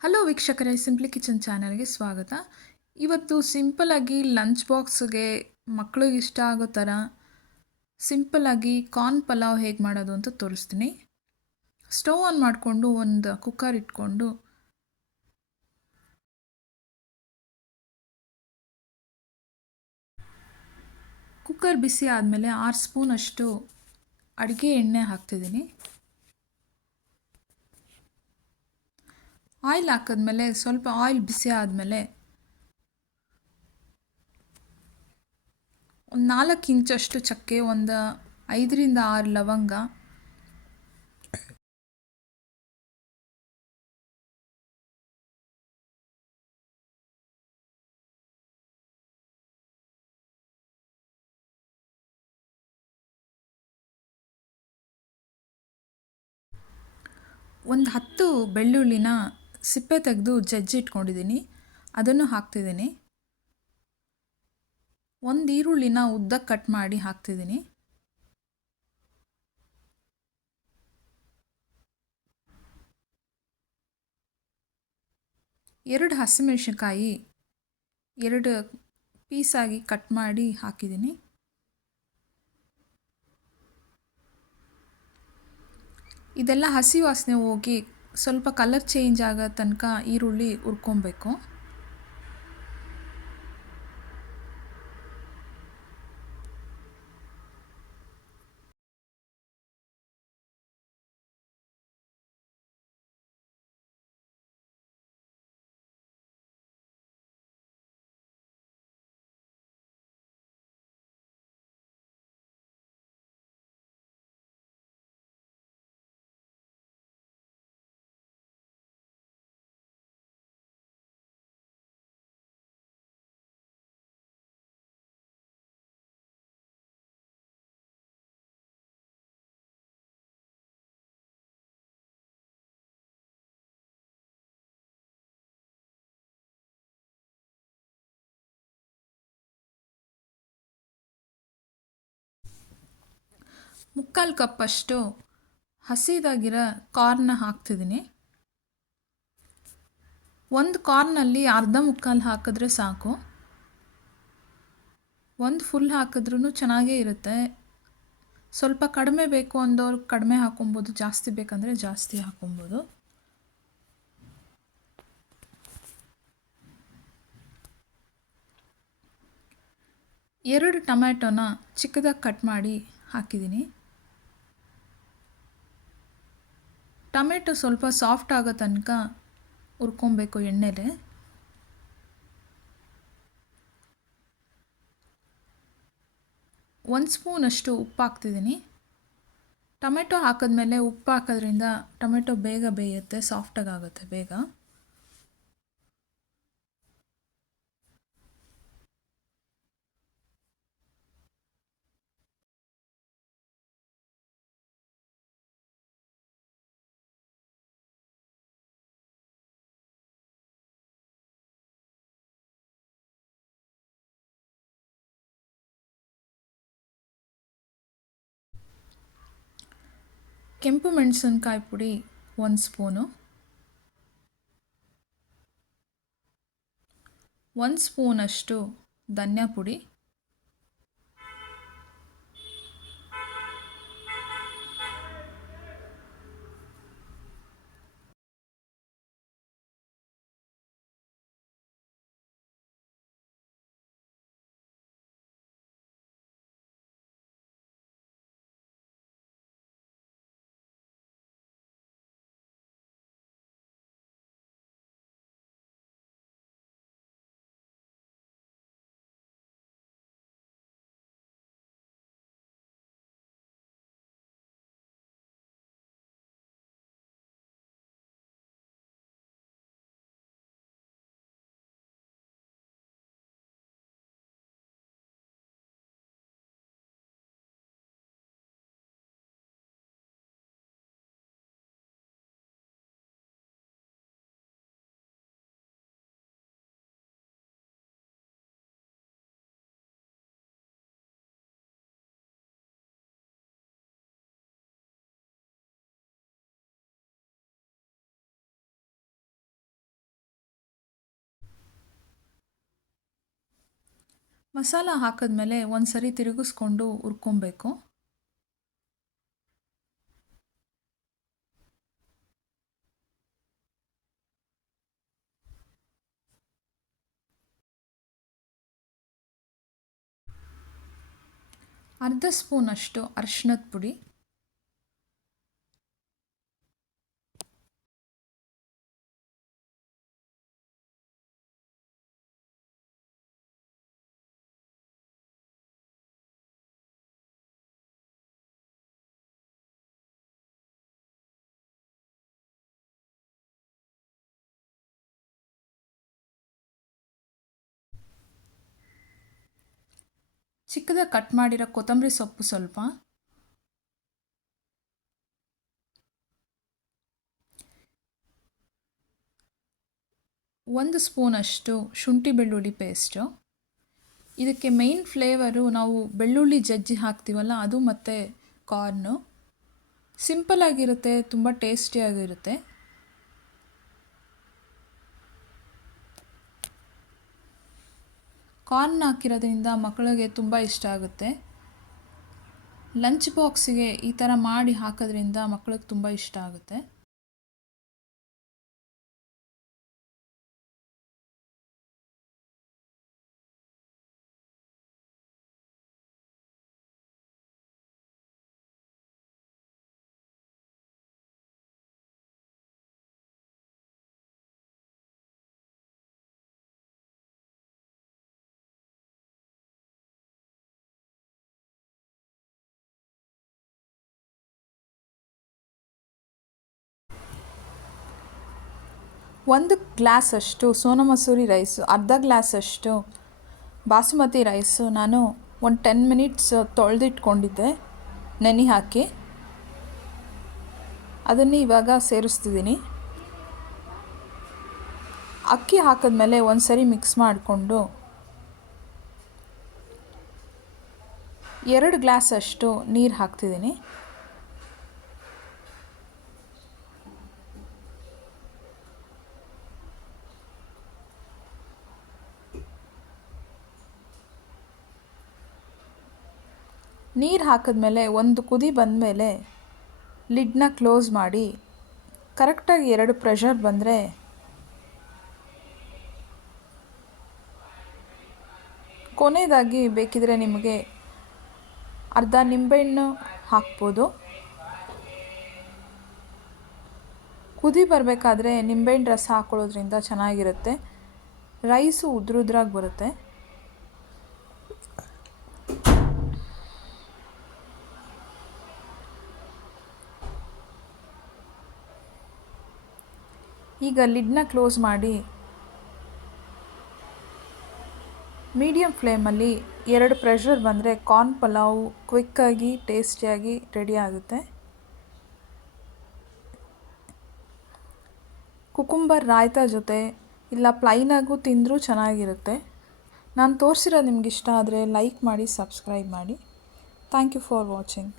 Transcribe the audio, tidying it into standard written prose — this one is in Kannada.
ಹಲೋ ವೀಕ್ಷಕರೇ, ಸಿಂಪ್ಲಿ ಕಿಚನ್ ಚಾನಲ್ಗೆ ಸ್ವಾಗತ. ಇವತ್ತು ಸಿಂಪಲ್ಲಾಗಿ ಲಂಚ್ ಬಾಕ್ಸ್ಗೆ ಮಕ್ಕಳಿಗೆ ಇಷ್ಟ ಆಗೋ ಥರ ಸಿಂಪಲ್ಲಾಗಿ ಕಾರ್ನ್ ಪಲಾವ್ ಹೇಗೆ ಮಾಡೋದು ಅಂತ ತೋರಿಸ್ತೀನಿ. ಸ್ಟವ್ ಆನ್ ಮಾಡಿಕೊಂಡು ಒಂದು ಕುಕ್ಕರ್ ಇಟ್ಕೊಂಡು ಕುಕ್ಕರ್ ಬಿಸಿ ಆದಮೇಲೆ 6 ಸ್ಪೂನಷ್ಟು ಅಡುಗೆ ಎಣ್ಣೆ ಹಾಕ್ತಿದ್ದೀನಿ. ಆಯಿಲ್ ಹಾಕಿದ್ಮೇಲೆ ಸ್ವಲ್ಪ ಆಯಿಲ್ ಬಿಸಿ ಆದಮೇಲೆ ಒಂದು 4 ಇಂಚಷ್ಟು ಚಕ್ಕೆ, ಒಂದು 5ರಿಂದ 6 ಲವಂಗ, ಒಂದು 10 ಬೆಳ್ಳುಳ್ಳಿನ ಸಿಪ್ಪೆ ತೆಗೆದು ಜಜ್ಜಿಟ್ಕೊಂಡಿದ್ದೀನಿ, ಅದನ್ನು ಹಾಕ್ತಿದ್ದೀನಿ. ಒಂದು ಈರುಳ್ಳಿನ ಉದ್ದಕ್ಕೆ ಕಟ್ ಮಾಡಿ ಹಾಕ್ತಿದ್ದೀನಿ. ಎರಡು ಹಸಿಮೆಣಸಿನಕಾಯಿ 2 ಪೀಸಾಗಿ ಕಟ್ ಮಾಡಿ ಹಾಕಿದ್ದೀನಿ. ಇದೆಲ್ಲ ಹಸಿ ವಾಸನೆ ಹೋಗಿ ಸ್ವಲ್ಪ ಕಲರ್ ಚೇಂಜ್ ಆಗೋ ತನಕ ಈರುಳ್ಳಿ ಹುರ್ಕೊಬೇಕು. ಮುಕ್ಕಾಲು ಕಪ್ಪಷ್ಟು ಹಸಿದಾಗಿರೋ ಕಾರ್ನ ಹಾಕ್ತಿದ್ದೀನಿ. ಒಂದು ಕಾರ್ನಲ್ಲಿ ಅರ್ಧ ಮುಕ್ಕಾಲು ಹಾಕಿದ್ರೆ ಸಾಕು. ಒಂದು ಫುಲ್ ಹಾಕಿದ್ರೂ ಚೆನ್ನಾಗೇ ಇರುತ್ತೆ. ಸ್ವಲ್ಪ ಕಡಿಮೆ ಬೇಕು ಅಂದವ್ರು ಕಡಿಮೆ ಹಾಕೊಬೋದು, ಜಾಸ್ತಿ ಬೇಕಂದರೆ ಜಾಸ್ತಿ ಹಾಕೊಬೋದು. ಎರಡು ಟೊಮ್ಯಾಟೊನ ಚಿಕ್ಕದಾಗಿ ಕಟ್ ಮಾಡಿ ಹಾಕಿದ್ದೀನಿ. ಟೊಮೆಟೊ ಸ್ವಲ್ಪ ಸಾಫ್ಟ್ ಆಗೋ ತನಕ ಹುರ್ಕೊಬೇಕು ಎಣ್ಣೆಲೆ. ಒಂದು ಸ್ಪೂನಷ್ಟು ಉಪ್ಪು ಹಾಕ್ತಿದ್ದೀನಿ. ಟೊಮೆಟೊ ಹಾಕಿದ್ಮೇಲೆ ಉಪ್ಪು ಹಾಕೋದ್ರಿಂದ ಟೊಮೆಟೊ ಬೇಗ ಬೇಯುತ್ತೆ, ಸಾಫ್ಟಾಗಿ ಆಗುತ್ತೆ ಬೇಗ. ಕೆಂಪು ಮೆಣಸಿನ್ಕಾಯಿ ಪುಡಿ 1 ಸ್ಪೂನು, 1 ಸ್ಪೂನಷ್ಟು ಧನಿಯಾ ಪುಡಿ, ಮಸಾಲ ಹಾಕಿದ್ಮೇಲೆ ಒಂದು ಸರಿ ತಿರುಗಿಸ್ಕೊಂಡು ಹುರ್ಕೊಬೇಕು. ಅರ್ಧ ಸ್ಪೂನಷ್ಟು ಅರಿಶಿಣದ ಪುಡಿ, ಚಿಕ್ಕದಾಗಿ ಕಟ್ ಮಾಡಿರೋ ಕೊತ್ತಂಬರಿ ಸೊಪ್ಪು ಸ್ವಲ್ಪ, ಒಂದು ಸ್ಪೂನಷ್ಟು ಶುಂಠಿ ಬೆಳ್ಳುಳ್ಳಿ ಪೇಸ್ಟು. ಇದಕ್ಕೆ ಮೇಯ್ನ್ ಫ್ಲೇವರು ನಾವು ಬೆಳ್ಳುಳ್ಳಿ ಜಜ್ಜಿ ಹಾಕ್ತೀವಲ್ಲ ಅದು ಮತ್ತು ಕಾರ್ನು. ಸಿಂಪಲ್ಲಾಗಿರುತ್ತೆ, ತುಂಬ ಟೇಸ್ಟಿಯಾಗಿರುತ್ತೆ. ಕಾರ್ನ್ ಹಾಕಿರೋದ್ರಿಂದ ಮಕ್ಕಳಿಗೆ ತುಂಬ ಇಷ್ಟ ಆಗುತ್ತೆ. ಲಂಚ್ ಬಾಕ್ಸಿಗೆ ಈ ಥರ ಮಾಡಿ ಹಾಕೋದ್ರಿಂದ ಮಕ್ಕಳಿಗೆ ತುಂಬ ಇಷ್ಟ ಆಗುತ್ತೆ. ಒಂದು ಗ್ಲಾಸಷ್ಟು ಸೋನಾ ಮಸೂರಿ ರೈಸು, ಅರ್ಧ ಗ್ಲಾಸಷ್ಟು ಬಾಸುಮತಿ ರೈಸು ನಾನು ಒಂದು 10 ಮಿನಿಟ್ಸ್ ತೊಳೆದಿಟ್ಕೊಂಡಿದ್ದೆ ನೆನೆ ಹಾಕಿ. ಅದನ್ನು ಇವಾಗ ಸೇರಿಸ್ತಿದ್ದೀನಿ. ಅಕ್ಕಿ ಹಾಕಿದ್ಮೇಲೆ ಒಂದು ಸರಿ ಮಿಕ್ಸ್ ಮಾಡಿಕೊಂಡು 2 ಗ್ಲಾಸಷ್ಟು ನೀರು ಹಾಕ್ತಿದ್ದೀನಿ. ನೀರು ಹಾಕಿದ್ಮೇಲೆ ಒಂದು ಕುದಿ ಬಂದಮೇಲೆ ಲಿಡ್ನ ಕ್ಲೋಸ್ ಮಾಡಿ ಕರೆಕ್ಟಾಗಿ 2 ಪ್ರೆಷರ್ ಬಂದರೆ ಕೊನೆಯದಾಗಿ ಬೇಕಿದ್ರೆ ನಿಮಗೆ ಅರ್ಧ ನಿಂಬೆಹಣ್ಣು ಹಾಕ್ಬೋದು. ಕುದಿ ಬರಬೇಕಾದ್ರೆ ನಿಂಬೆಹಣ್ಣು ರಸ ಹಾಕೊಳ್ಳೋದ್ರಿಂದ ಚೆನ್ನಾಗಿರುತ್ತೆ. ರೈಸು ಉದ್ರಾಗಿ ಬರುತ್ತೆ. ಈಗ ಲಿಡ್ನ ಕ್ಲೋಸ್ ಮಾಡಿ ಮೀಡಿಯಮ್ ಫ್ಲೇಮಲ್ಲಿ 2 ಪ್ರೆಷರ್ ಬಂದರೆ ಕಾರ್ನ್ ಪಲಾವ್ ಕ್ವಿಕ್ಕಾಗಿ ಟೇಸ್ಟಿಯಾಗಿ ರೆಡಿ ಆಗುತ್ತೆ. ಕುಕುಂಬರ್ ರಾಯ್ತಾ ಜೊತೆ ಇಲ್ಲ ಪ್ಲೈನಾಗೂ ತಿಂದರೂ ಚೆನ್ನಾಗಿರುತ್ತೆ. ನಾನು ತೋರಿಸಿರೋದು ನಿಮ್ಗೆ ಇಷ್ಟ ಆದರೆ ಲೈಕ್ ಮಾಡಿ, ಸಬ್ಸ್ಕ್ರೈಬ್ ಮಾಡಿ. Thank you for watching.